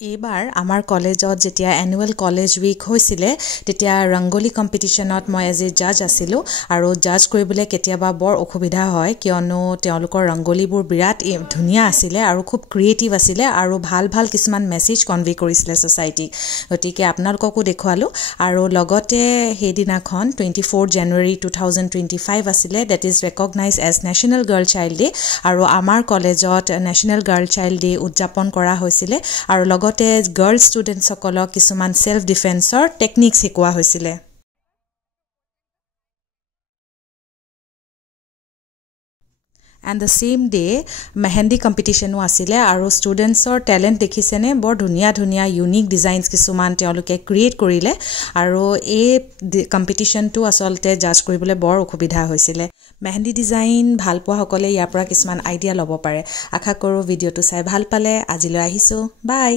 এইবাৰ আমাৰ কলেজত যেতিয়া এনুৱেল কলেজ উইক হৈছিলে তেতিয়া ৰংগোলী কম্পিটিশ্যনত মই এজ এ জাজ আছিলোঁ আৰু জাজ কৰিবলৈ কেতিয়াবা বৰ অসুবিধা হয় কিয়নো তেওঁলোকৰ ৰংগোলীবোৰ বিৰাট ধুনীয়া আছিলে আৰু খুব ক্ৰিয়েটিভ আছিলে আৰু ভাল ভাল কিছুমান মেছেজ কনভে কৰিছিলে ছ'চাইটিক গতিকে আপোনালোককো দেখুৱালোঁ আৰু লগতে সেইদিনাখন 24 জানুৱাৰী 2025 আছিলে date is recognise as national girl child day আৰু আমাৰ কলেজত নেশ্যনেল গাৰ্ল চাইল্ড ডে উদযাপন কৰা হৈছিলে আৰু লগতে গাৰ্ল ষ্টুডেণ্টসকলক কিছুমান সেল্ফ ডিফেন্সৰ টেকনিক শিকোৱা হৈছিলে and the same day mehndi কম্পিটিশ্যনো আছিলে আৰু ষ্টুডেণ্টছৰ টেলেণ্ট দেখিছেনে বৰ ধুনীয়া ধুনীয়া ইউনিক ডিজাইনছ কিছুমান তেওঁলোকে ক্ৰিয়েট কৰিলে আৰু এই কম্পিটিশ্যনটো আচলতে জাজ কৰিবলৈ বৰ অসুবিধা হৈছিলে মেহেন্দি ডিজাইন ভাল পোৱাসকলে ইয়াৰ পৰা কিছুমান আইডিয়া ল'ব পাৰে আশা কৰোঁ ভিডিঅ'টো চাই ভাল পালে আজিলৈ আহিছোঁ বাই